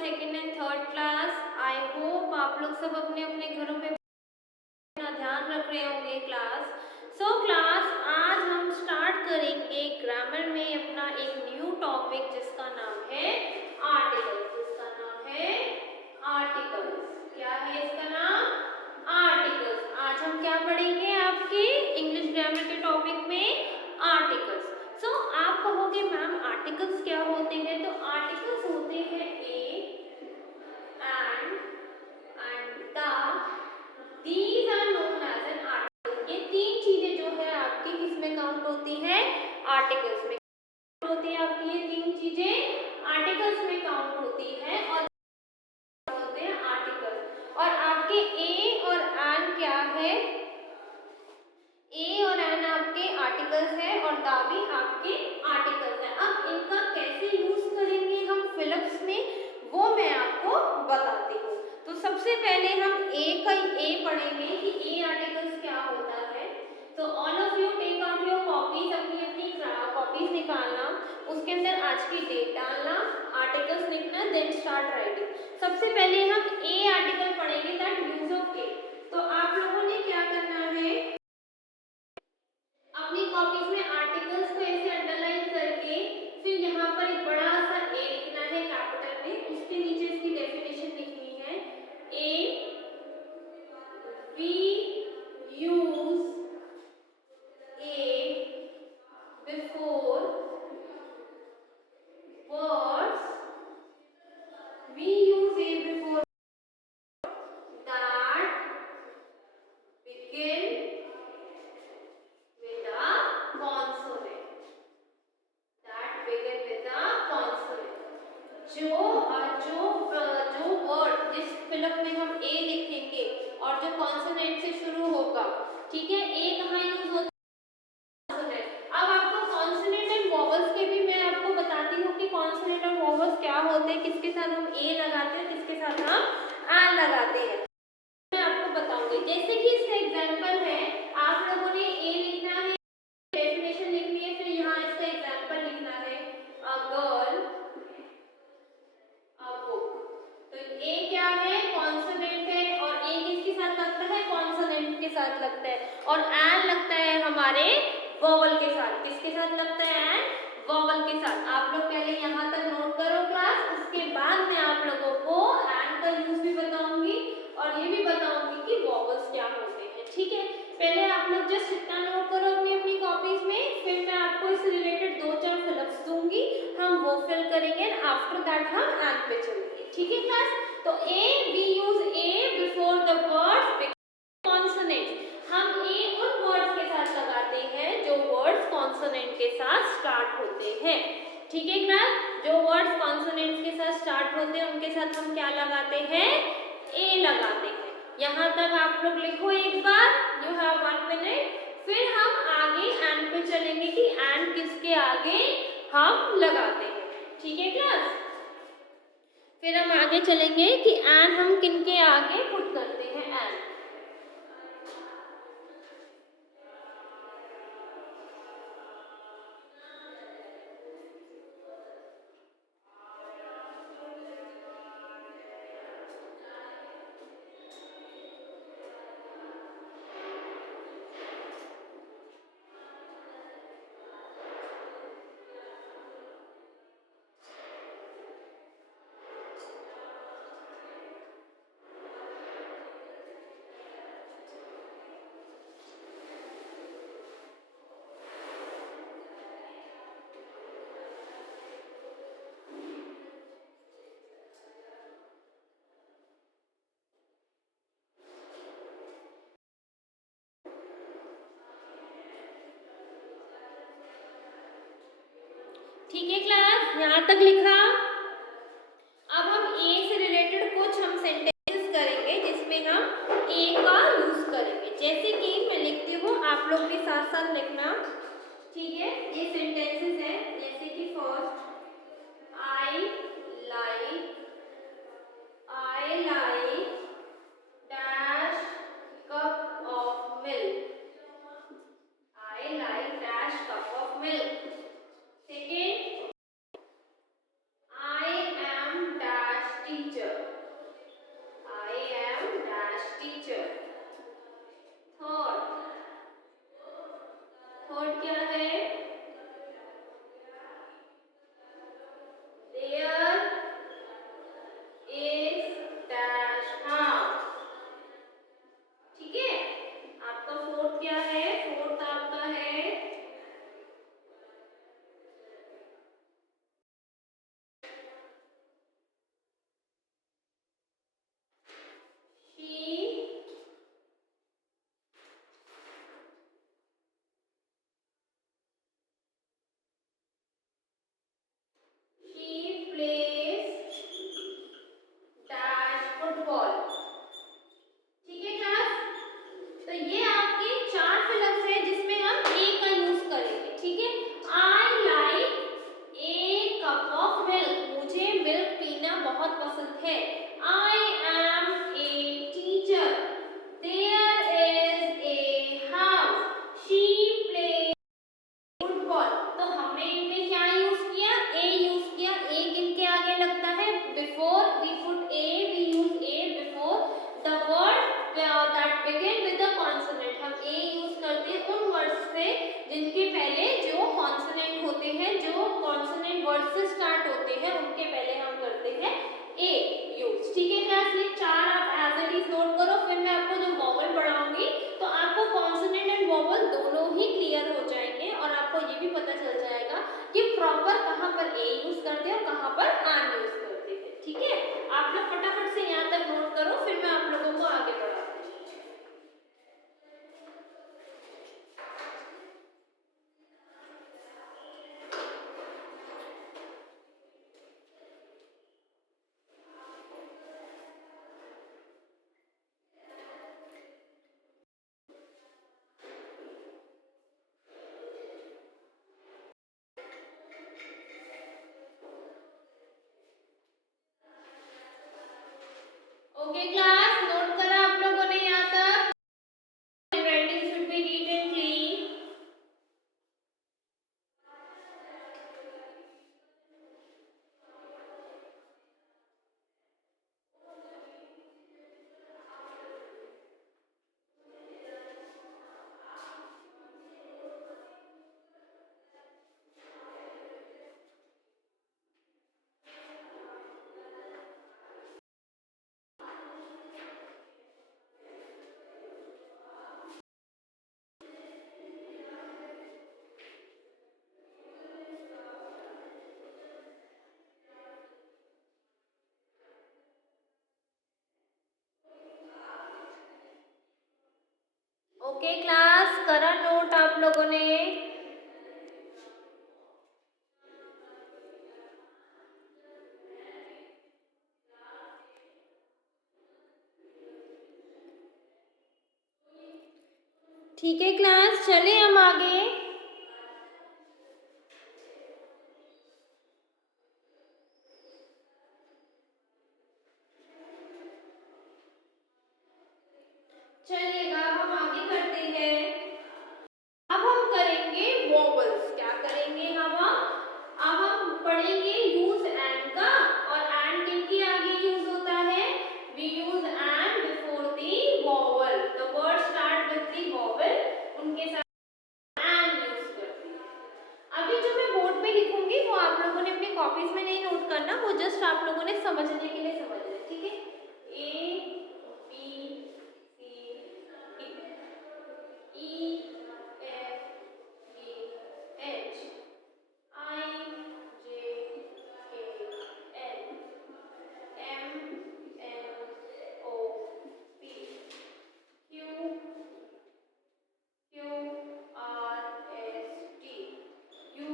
Second and third class. I hope आप लोग सब अपने अपने घरों में अपना ध्यान रख रहे होंगे क्लास। क्लास आज हम स्टार्ट करेंगे ग्रामर में अपना एक न्यू टॉपिक जिसका नाम है आर्टिकल्स। जिसका नाम है आर्टिकल्स। क्या है इसका नाम? आर्टिकल्स। आज हम क्या पढ़ेंगे आपके इंग्लिश ग्रामर के टॉपिक में आर्टिकल्स। आप कहोगे मैम आर्टिकल्स क्या होते हैं? तो आर्टिकल्स होते हैं ए and the, these are known as an article। ये तीन चीजें जो है आपकी किसमें काउंट होती है? आर्टिकल्स में होती है। आपकी ये तीन चीजें आर्टिकल्स में काउंट होती है और होते हैं आर्टिकल्स। और आपके ए और एन क्या है? ए और एन आपके आर्टिकल्स है और दा भी आपके आर्टिकल्स है। अब इनका कैसे यूज करेंगे हम फिलिप्स में, वो मैं आपको बताती हूँ। तो सबसे पहले हम ए पढ़ेंगे कि ए आर्टिकल्स क्या होता है। तो all of you take out your copies, अपनी अपनी कॉपीज निकालना, उसके अंदर आज की डेट डालना, आर्टिकल्स लिखना, देन स्टार्ट राइटिंग। सबसे पहले हम ए आर्टिकल पढ़ेंगे, दैट यूज ऑफ ए। तो आप लोगों ने क्या करना है, अपनी कॉपीज में आर्टिकल्स को ऐसे अंडरलाइन करके फिर यहाँ पर एक बड़ा सा ए लिखना है कैपिटल में, उसके नीचे इसकी डेफिनेशन लिखनी है। A we use a before words, we use a before that begin with a consonant, that begin with a consonant। जो वर्ड जिस फिलअप में हम ए लिखेंगे और जो कॉन्सोनेंट से शुरू होगा, ठीक है, ए कहाँ यूज होता है? कॉन्सोनेंट। अब आपको कॉन्सोनेंट एंड वोवेल्स के भी मैं आपको बताती हूँ कि कॉन्सोनेंट और वोवेल्स क्या होते हैं, किसके साथ हम ए लगाते हैं, किसके साथ हम एन लगाते हैं, मैं आपको बताऊंगी। जैसे कि इसका एग्जांपल है, आप लोगों ने ए लिखना है, डेफिनेशन लिखनी है, फिर यहाँ इसका एग्जांपल लिखना है, अ गर्ल अ बुक। तो ए क्या है? कॉन्सोनेंट है और ए किसके साथ लगता है? कॉन्सोनेंट के साथ लगता है। और एन लगता है हमारे वोवेल के साथ। किसके साथ लगता है? एन वोवेल के साथ। आप लोग पहले यहाँ तक नोट करो क्लास, उसके बाद मैं आप लोगों को एन का यूज भी बताऊंगी और ये भी बताऊंगी कि वोवेल्स क्या होते हैं। ठीक है, पहले आप लोग जस्ट इतना नोट करो अपनी अपनी कॉपीज में, फिर मैं आपको इससे रिलेटेड 2-4 फिलअप्स दूंगी, हम वो फिल करेंगे एंड आफ्टर दैट हम एन पे चलेंगे। ठीक है क्लास? तो a, we use a before the words consonant. हम ए उन वर्ड्स के साथ लगाते हैं जो वर्ड्स कॉन्सोनेंट के साथ स्टार्ट होते हैं। ठीक है क्लास? जो वर्ड्स कॉन्सोनेंट के साथ स्टार्ट होते हैं उनके साथ हम क्या लगाते हैं? ए लगाते हैं। यहाँ तक आप लोग लिखो एक बार, यू हैव 1 मिनट। फिर हम आगे एन पे चलेंगे कि एन किसके आगे हम लगाते हैं। ठीक है क्लास? फिर हम आगे चलेंगे कि एन हम किनके आगे पुट करते हैं। एन ठीक है क्लास? यहाँ तक लिखा? अब हम ए से रिलेटेड कुछ हम सेंटेंसेस करेंगे जिसमें हम ए का यूज करेंगे। जैसे कि मैं लिखती हूँ, आप लोग भी साथ साथ लिखना। ठीक है, ये सेंटेंसेस है। जैसे कि first, I like dash cup of milk. I like dash cup of milk. Second, I am dash tea। ठीक है क्लास, ये चार आप एज इट इज नोट करो, फिर मैं आपको जो वॉवल पढ़ाऊंगी तो आपको कॉन्सोनेंट एंड वॉवल दोनों ही क्लियर हो जाएंगे और आपको ये भी पता चल जाएगा कि प्रॉपर कहाँ पर ए यूज करते हैं और कहाँ पर एन यूज करते हैं। ठीक है, आप लोग फटाफट से यहाँ तक नोट करो, फिर मैं आप लोगों को आगे बढ़ाऊंगी। ओके क्लास, नोट करा आप लोगों ने यहाँ तक? Writing should be neat and clean. Okay class, करा नोट आप लोगों ने? ठीक है क्लास, चले हम आगे। चलिएगा हम आगे करते हैं। अब हम करेंगे वॉवल्स। क्या करेंगे हम? अब हम पढ़ेंगे यूज एंड का, और एंड किनके आगे यूज होता है? We use and before the vowel. The word start with the vowel, उनके साथ एंड यूज करते हैं। अभी जो मैं बोर्ड पे लिखूंगी वो आप लोगों ने अपनी कॉपीज में नहीं नोट करना, वो जस्ट आप लोगों ने समझने के लिए समझना है। ठीक है, A B C D E F G H I J K L M N O P Q Q R S T U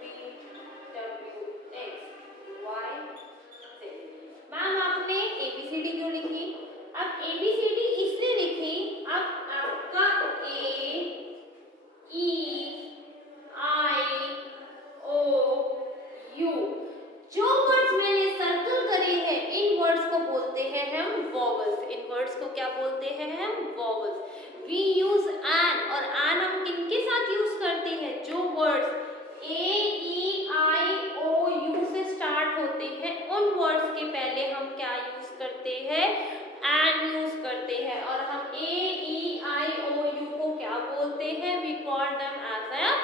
V W X Y Z. Ma'am आपने एबीसीडी क्यों लिखी? अब एबीसीडी इसलिए लिखी, अब आपका A E I O U जो words मैंने सर्कल करे हैं इन वर्ड्स को बोलते हैं हम वॉवल्स। इन वर्ड्स को क्या बोलते हैं हम? वॉवल्स। वी यूज एन, और एन हम किनके साथ यूज करते हैं? जो words A E I O U से स्टार्ट होते हैं उन वर्ड्स के पहले हम क्या यूज करते हैं? एन यूज करते हैं। और हम ए ई आई ओ यू को क्या बोलते हैं? We call them as a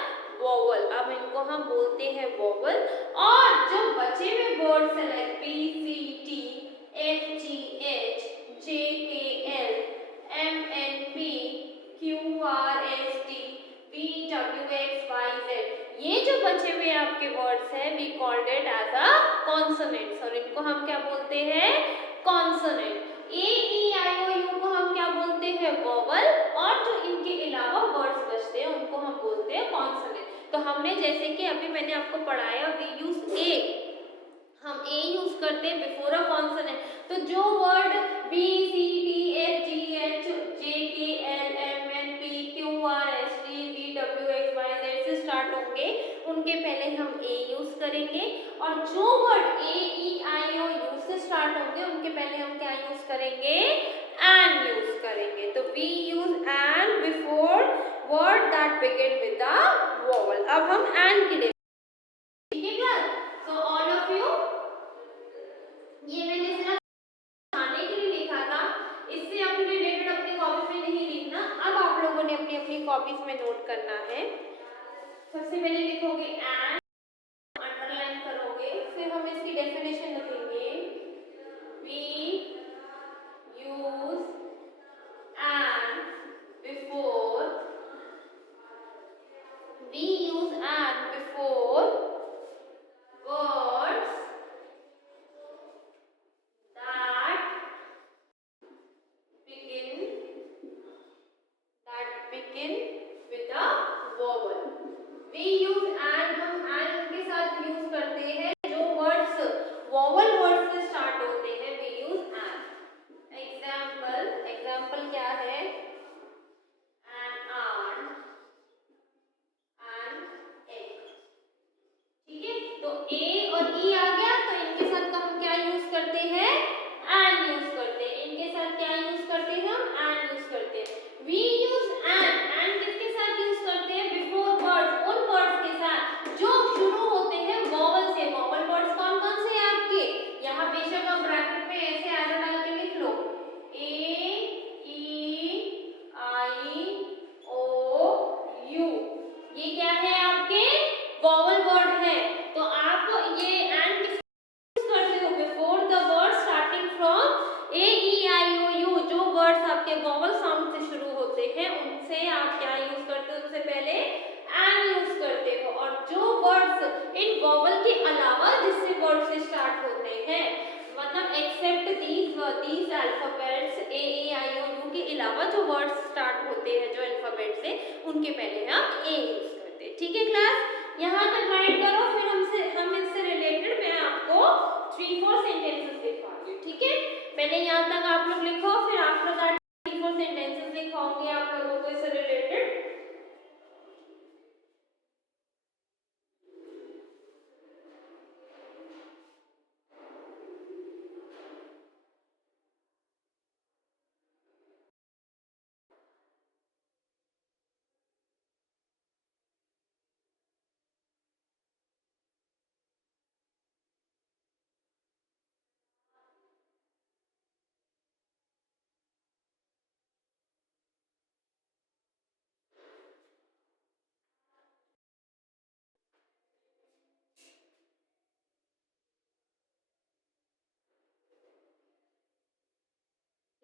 vowel. अब इनको हम बोलते हैं वॉवल। और जो बचे हुए वर्ड्स हैं like B C T F G H J K L M N P Q R S T V W X Y Z, ये जो बचे हुए आपके वर्ड्स हैं we called it as a consonants, और इनको हम क्या बोलते हैं? Consonant. A E I O you को हम क्या बोलते हैं? वॉवल। और जो इनके अलावा वर्ड्स बचते हैं उनको हम बोलते हैं कॉन्सोनेंट। तो हमने जैसे कि अभी मैंने आपको पढ़ाया, वी यूज ए, हम ए यूज करते हैं बिफोर अ कॉन्सोनेंट। तो जो word B C D F G H J K L M N P Q R S T V W X Y Z से स्टार्ट होंगे उनके पहले हम ए यूज करेंगे, और जो word A E I O U से start होंगे उनके पहले हम क्या यूज करेंगे? एन यूज करेंगे। तो we use an before word that begin with the vowel. अब हम एन की, ठीक है class? So all of you, ये मैंने सिर्फ खाने के लिए लिखा था, इससे अपने रिलेटेड अपनी कॉपी में नहीं लिखना। अब आप लोगों ने अपनी अपनी कॉपीज में नोट करना है। सबसे पहले लिखोगे एंड, अंडरलाइन करोगे, फिर हम इसकी डेफिनेशन लिखेंगे। वी ए और ई आ गया, तो इनके साथ का हम क्या यूज करते हैं, एंड यूज करते हैं। इनके साथ क्या यूज करते हैं, हम एंड यूज करते हैं। वी यूज एंड किसके साथ यूज करते हैं, बिफोर वर्ड्स, उन वर्ड्स के साथ जो शुरू होते हैं वॉवल से। वॉवल वर्ड्स कौन कौन से हैं आपके, यहाँ बेशक आप ब्रैकेट में ऐसे एरो डाल के लिख लो, ए ई आई ओ यू, ये क्या है आपके वॉवल वर्ड है। तो आप ये एंड करते हो before the word starting from A E I O U, जो वर्ड्स आपके वॉवल साउंड से शुरू होते हैं उनसे आप क्या यूज करते हो, उनसे पहले एंड यूज करते हो। और जो वर्ड्स इन वॉवल के अलावा जिससे वर्ड से स्टार्ट होते हैं, मतलब except these alphabets A E I O U के अलावा जो वर्ड्स स्टार्ट होते हैं जो अल्फाबेट से, उनके पहले हम ए यूज करते हैं। ठीक है क्लास, यहाँ तक राइट करो, फिर हम इससे रिलेटेड मैं आपको 3-4 सेंटेंसेस लिखवाऊंगी। ठीक है, पहले यहाँ तक आप लोग लिखो, फिर आफ्टर दैट 3-4 सेंटेंसेस लिखवाऊंगी आप लोगों को इससे रिलेटेड।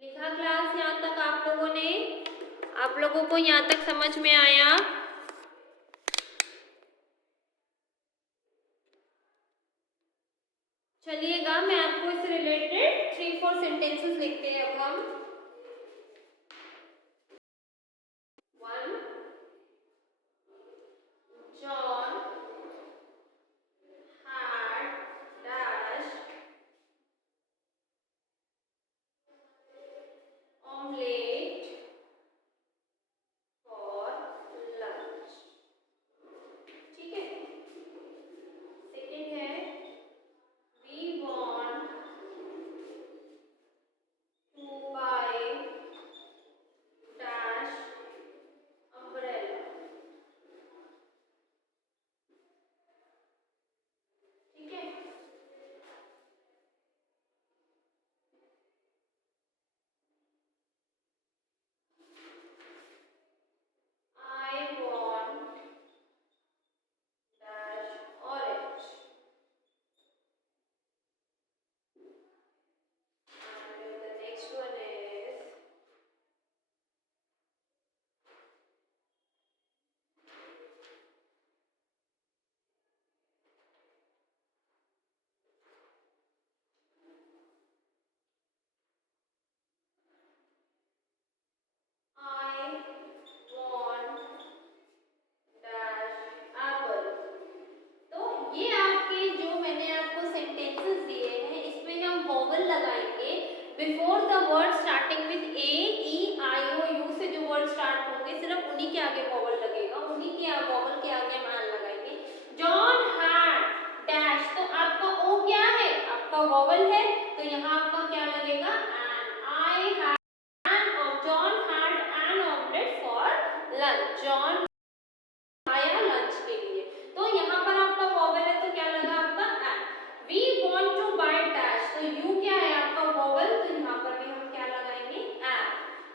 लिखा क्लास, यहाँ तक आप लोगों ने, आप लोगों को यहाँ तक समझ में आया। चलिएगा, मैं आपको इससे रिलेटेड 3-4 सेंटेंसेस लिखते हैं अब हम। 1 John had dash omelette for lunch। ठीक है, सेकंड है we want to buy dash umbrella। ठीक है, I want dash orange। And the next one is I want dash apple। तो ये आपके जो मैंने आपको सेंटेंसेस दिए हैं, इसमें हम वॉवल लगाएंगे before the word starting with A E I O U से। जो वर्ड स्टार्ट होंगे सिर्फ उन्हीं के आगे वॉवल लगेगा, उन्हीं के वॉवल के आगे हम एन लगाएंगे। जॉन हैड डैश, तो आपका ओ क्या है, आपका वॉवल है, तो यहाँ आपका क्या लगेगा, एन। आई हैड एन, और John had an omelette for lunch. John आया लंच के लिए, तो यहाँ पर आपका वॉवल है तो क्या लगा आपका an. We want to buy dash, तो यू क्या है आपका वॉवल, तो यहाँ पर भी हम क्या लगाएंगे, एन।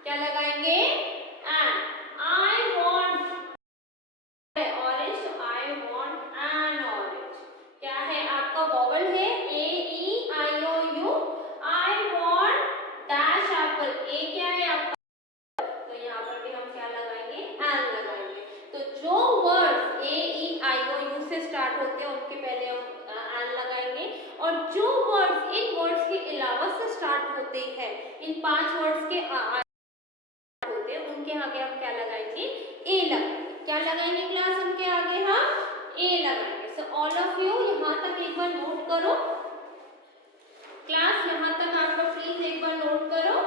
क्या लगाएंगे, एन। आई वांट ऑरेंज, तो आई वांट एन ऑरेंज। क्या है आपका वॉवल है A E I O U. I want dash apple, a क्या है आपका, तो यहाँ पर भी हम क्या लगाएंगे, एन लगाएंगे। तो जो words A E I O U से स्टार्ट होते हैं उनके पहले हम एन लगाएंगे, और जो वर्ड्स इन वर्ड्स के अलावा से स्टार्ट होते हैं, इन 5 वर्ड्स के होते हैं, उनके आगे हम क्या लगाएंगे, ए लगाएंगे। क्या लगाएंगे क्लास, उनके आगे हम ए लगाएंगे। सो ऑल ऑफ यू यहाँ तक एक बार नोट करो क्लास, यहाँ तक आप लोग प्लीज एक बार नोट करो।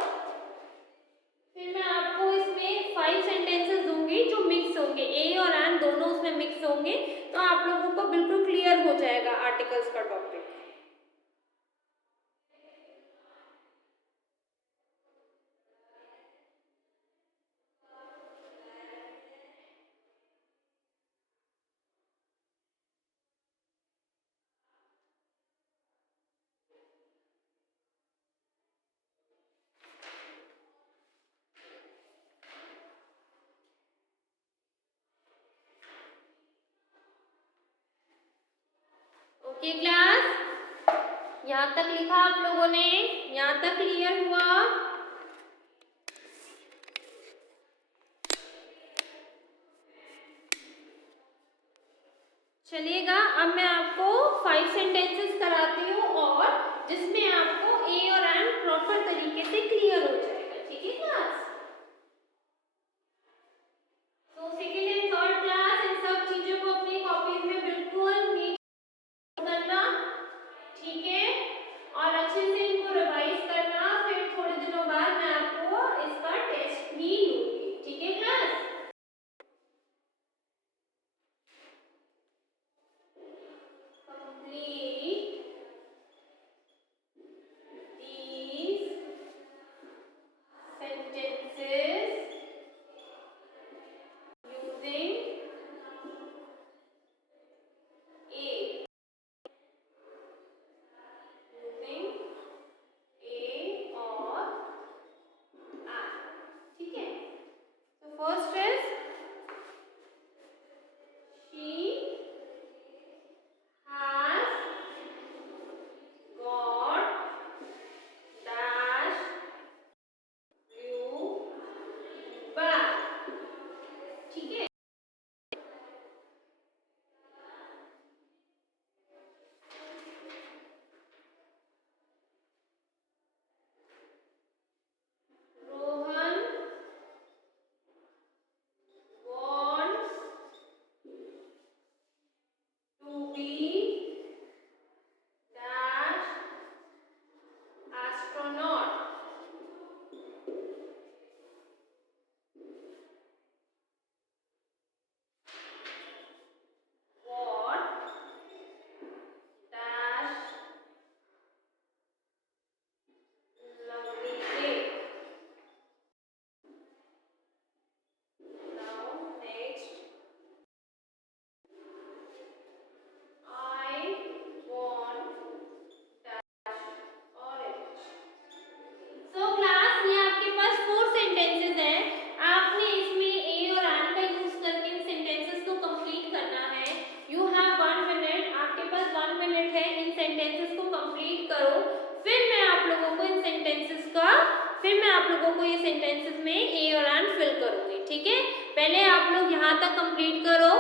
फिर मैं आपको इसमें 5 सेंटेंसेस दूंगी जो मिक्स होंगे, ए और एन दोनों उसमें मिक्स होंगे, तो आप लोगों को बिल्कुल क्लियर हो जाएगा आर्टिकल ओके क्लास, यहाँ तक लिखा आप लोगों ने, यहाँ तक क्लियर हुआ? चलिएगा, अब मैं आपको 5 सेंटेंसेस कराती हूँ और जिसमें आपको ए और एन प्रॉपर तरीके से क्लियर हो जाएगा, ठीक है क्लास? तो second and third class in सब चीजों को अपनी कॉपी में बिल्कुल नीट करना, ठीक है? और अच्छे से इनको रिवाइज करना, फिर थोड़े दिनों बाद मैं आपको इसका टेस्ट भी लूंगी, ठीक है class? Complete these sentences using A. Using A or I. ठीक है? So first is she has got dash blue bag. ठीक है? Rohan wants to be dash astronaut. What dash lovely day. Now next, I want dash orange. So class, ये आपके पास 4 sentences हैं। आपने इसमें ए और एन का यूज करके इन सेंटेंसेस को कंप्लीट करना है। यू हैव 1 मिनट, आपके पास 1 मिनट है, इन सेंटेंसेस को कंप्लीट करो। फिर मैं आप लोगों को ये सेंटेंसेस में ए और एन फिल करूंगी, ठीक है? पहले आप लोग यहाँ तक कंप्लीट करो।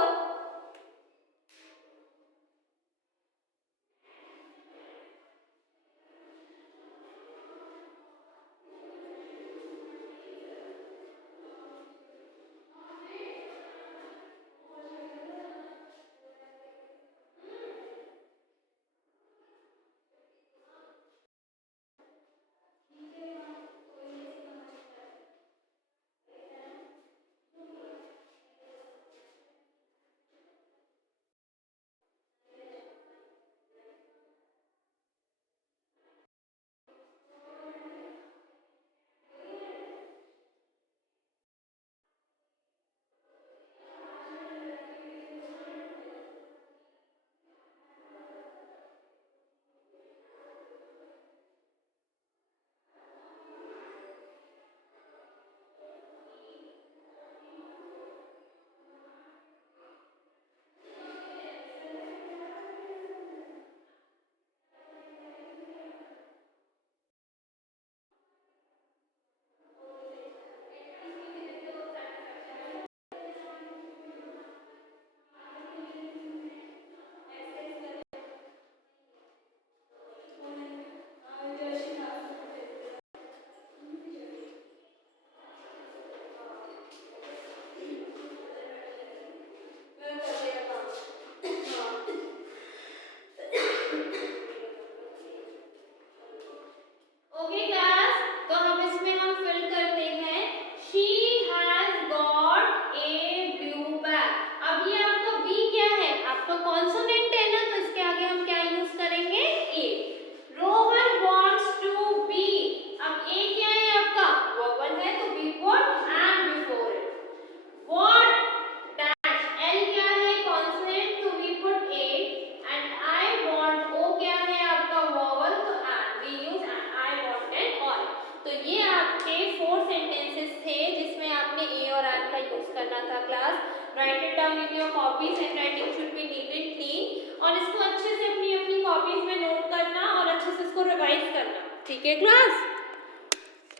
Write it down in your copies and writing should be neat and clean. और इसको अच्छे से अपनी अपनी कॉपीज में नोट करना और अच्छे से इसको रिवाइज करना। ठीक है क्लास,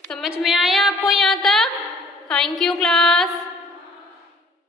समझ में आया आपको यहाँ तक? Thank you class.